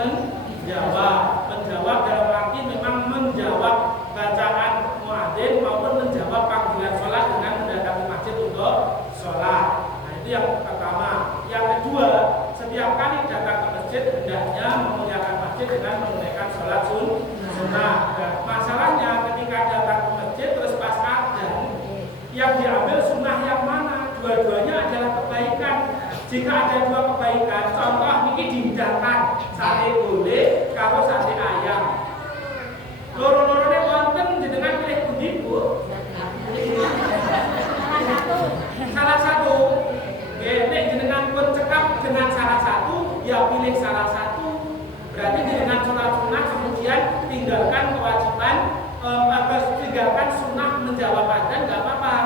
menjawab dalam arti memang menjawab bacaan muadzin maupun menjawab panggilan sholat dengan mendatangi masjid untuk sholat. Nah itu yang pertama. Yang kedua, setiap kali datang ke masjid hendaknya memuliakan masjid dengan menunaikan sholat sunnah. Nah, masalahnya ketika datang ke masjid terus pas adzan, yang diambil sunnah yang mana? Dua-duanya adalah kebaikan. Jika ada dua kebaikan, contoh ini dihidangkan sate boleh kalau sate ayam. Loro-lorone wonten jenengan pilih pundi, Bu? Salah satu. Nek jenengan pun cekap dengan salah satu, ya pilih salah satu. Berarti jenengan sholat sunnah kemudian tinggalkan kewajiban tinggalkan sunnah menjawab adzan nggak apa-apa.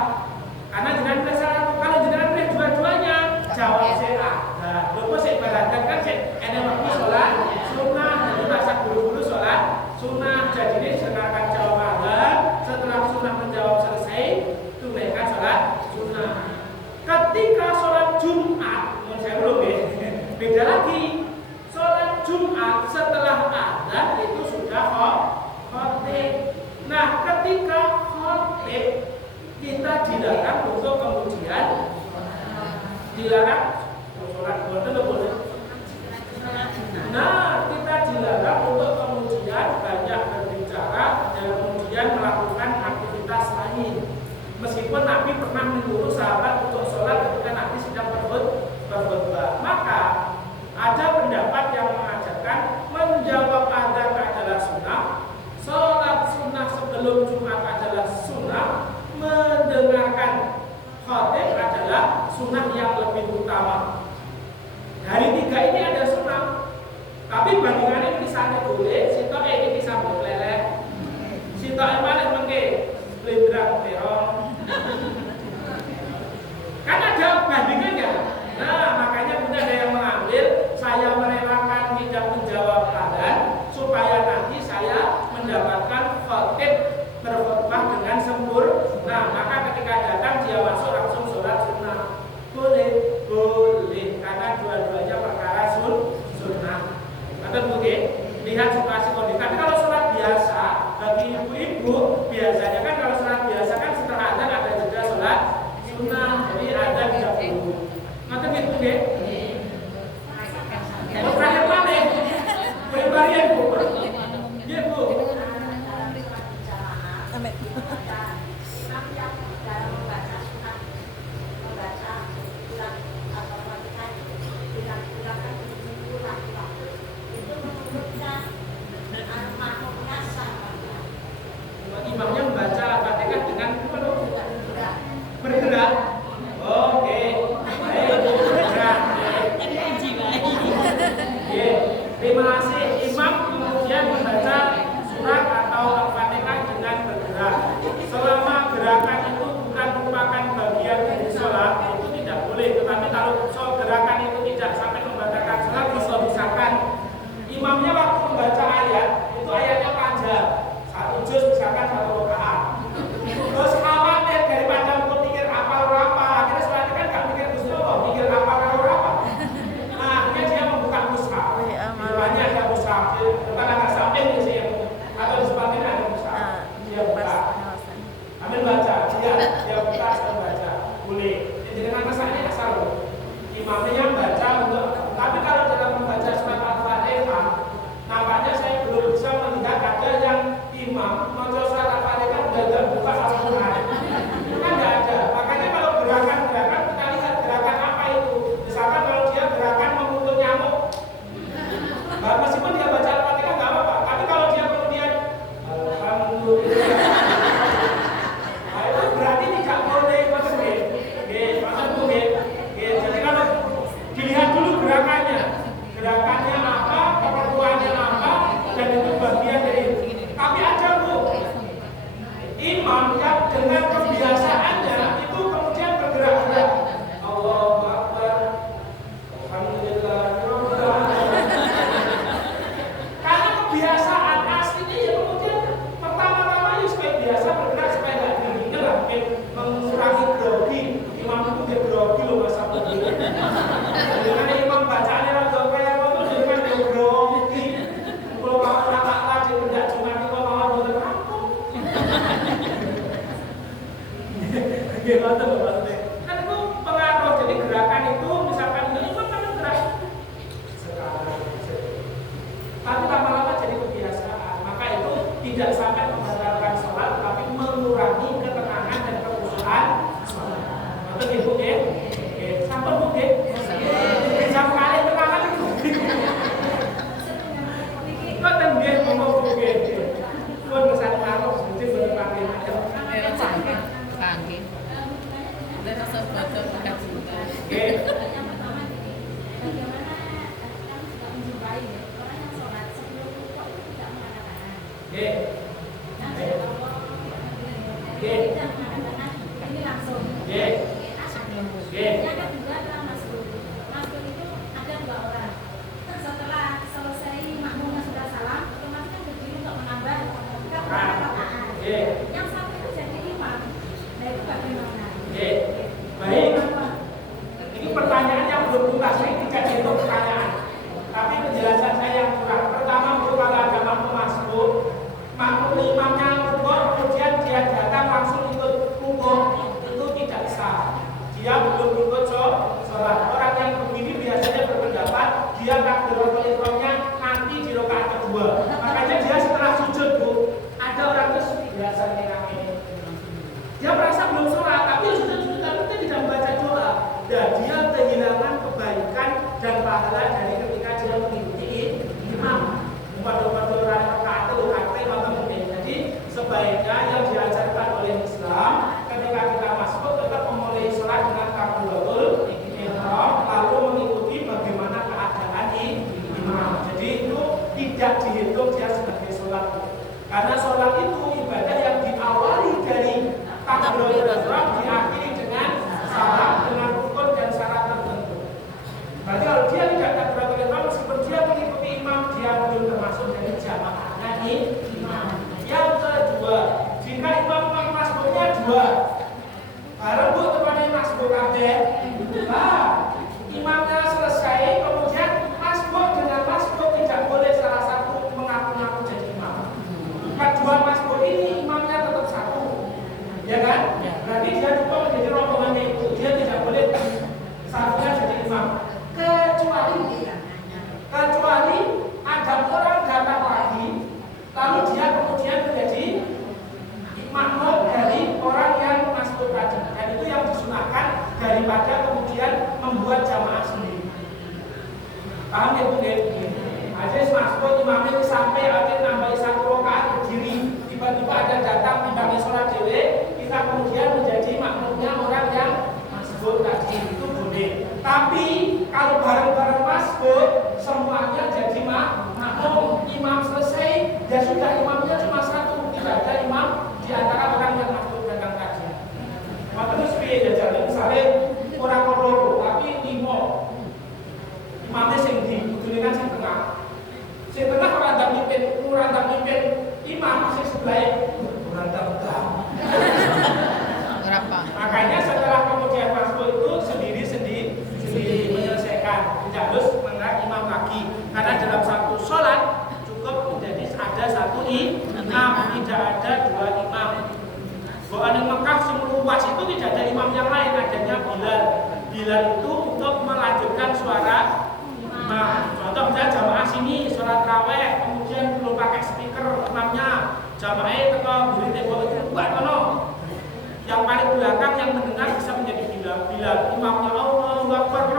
Karena jenengan pilih salah satu. Kalau jenengan pilih dua-duanya, jawab CA. Nah, lupa sih baladan kan sih. Enak waktu sholat sunnah, jadi masa buru-buru sholat sunnah. Jadi ini sedangkan jawab adzan. Setelah sunnah menjawab selesai, tunaikan sholat sunnah. Ketika sholat Jumat, saya belum beda lagi. Sholat Jumat setelah adzan itu sudah khotib. Nah, ketika khotib kita dilarang untuk kemudian dilarang sholat boleh. Nah, kita dilarang untuk kemudian banyak berbicara dan kemudian melakukan aktivitas lain. Meskipun Nabi pernah menyuruh sahabat untuk sholat ketika Nabi sedang berkhutbah. Maka ada pendapat yang mengajarkan menjawab adzan adalah sunnah, sholat sunnah sebelum Jumat adalah sunnah, mendengarkan khotib adalah sunnah yang lebih utama. Dari tiga ini ada sunnah, tapi bandingannya misalnya boleh, sitok ini bisa berleleh, sitok yang paling mengke blendrang terong. Kan ada bandingannya. Nah, makanya punya ada yang mengambil, saya merelakan tidak menjawab adzan supaya nanti saya mendapatkan khotib berkhutbah dengan sempurna. Maka ketika datang dia masuk langsung sholat sunnah. Boleh, karena dua-duanya perkara sunnah. Atau mungkin lihat situasi kondisi. Tapi kalau sholat biasa bagi ibu-ibu biasanya kan kalau sholat biasa kan setelah adzan ada juga sholat sunnah. Jadi adzan tidak perlu. Maka gitu deh. Terakhir mana? Beribadah Bu. Iya Bu. Imamnya membaca Al-Fatihah dengan bergerak. Oke. Baik, bergerak. Terima kasih. Imam kemudian membaca surat atau Al-Fatihah dengan bergerak. Selama gerakan itu bukan merupakan bagian dari sholat, itu tidak boleh. Tetapi kalau gerakan itu tidak sampai membatalkan sholat, bisa-bisakan. Imamnya waktu membaca ayat, itu ayatnya panjang. Satu juz misalkan satu rakaat. Terus khawatir daripada untuk mikir apa akhirnya sholatnya kan gak mikir Gusti Allah, mikir apa. Nah, akhirnya dia membuka mushaf. Depannya ada Ini langsung. Yang kedua adalah masbuk. Masbuk itu ada 2 orang. Setelah selesai makmumnya sudah salam, otomatis kan berdiri untuk menambah rakaat. Yang satu itu jadi imam. Nah itu bagaimana? Baik. Ini pertanyaan yang belum tuntas. Saya tidak jatuh pertanyaan. Tapi penjelasan saya yang kurang. Pertama, kalau ada makmum masbuk, makmum imamnya rukuk, kemudian dia datang langsung ikut rukuk, itu tidak sah. Dia belum ikut sholat. Orang yang begini biasanya berpendapat dia takbiratul ihramnya nanti di rakaat kedua. Makanya dia setelah sujud, Bu, ada orang terus biasanya kami. Dia merasa belum sholat, tapi sujud-sujud tapi dia tidak membaca doa. Dan dia kehilangan kebaikan dan pahala dari ketika dia mengikuti imam. Umpama-umpama rakaat itu jadi sebaiknya yang diajarkan oleh Islam ketika kita masuk tetap memulai sholat dengan takbiratul ihram lalu mengikuti bagaimana keadaan imam. Jadi itu tidak dihitung dia sebagai sholat, karena sholat itu ibadah yang diawali dari takbiratul ihram diakhiri dengan salam dengan rukun dan syarat tertentu. Berarti kalau dia tidak takbiratul ihram meskipun dia mengikuti imam dia belum termasuk dari jamaahnya imam. Yang kedua, jika imam masbuknya 2, bareng Bu teman masbuk kabeh. Nah, imamnya selesai, kemudian masbuk dengan masbuk tidak boleh salah satu mengaku-ngaku jadi imam. Kedua masbuk ini imamnya tetap satu, ya kan? Berarti dia lupa menjadi rombongannya itu, dia tidak boleh satunya jadi imam. Kecuali ada orang datang lagi, lalu dia kemudian menjadi makmum dari orang yang masbuk tadi, dan itu yang disunahkan daripada kemudian membuat jamaah sendiri. Paham ya Bu? Aziz masbuk imamnya sampai akhir nambah 1 rakaat berdiri, tiba-tiba ada datang imamnya sholat dewe, kita kemudian menjadi makmumnya orang yang masbuk tadi, itu boleh. Tapi kalau bareng-bareng masbuk semuanya jadi makmum, imam selesai ya sudah, imamnya cuma 1, tidak ada imam di antara orang yang masbuk datang tadi. Maka terus piye jalan misalnya orang loro tapi 5 imamnya sing di kudune kan sing tengah. Sing tengah ora ndang mimpin imam sing sebelah ora ndang. Makanya setelah kemudian masbuk itu sendiri menyelesaikan, tidak harus mengenai imam lagi, karena dalam satu sholat cukup menjadi ada 1 imam, tidak ada 2 imam. Bahwa di Mekah luas itu tidak ada imam yang lain, adanya Bilal. Bilal itu untuk melanjutkan suara imam. Contoh misalnya jamaah sini sholat raweh, kemudian belum pakai speaker imamnya, jamaahnya teko buri tembok itu buat kono. Yang paling belakang yang mendengar bisa menjadi Bilal. Imamnya Allahu Akbar,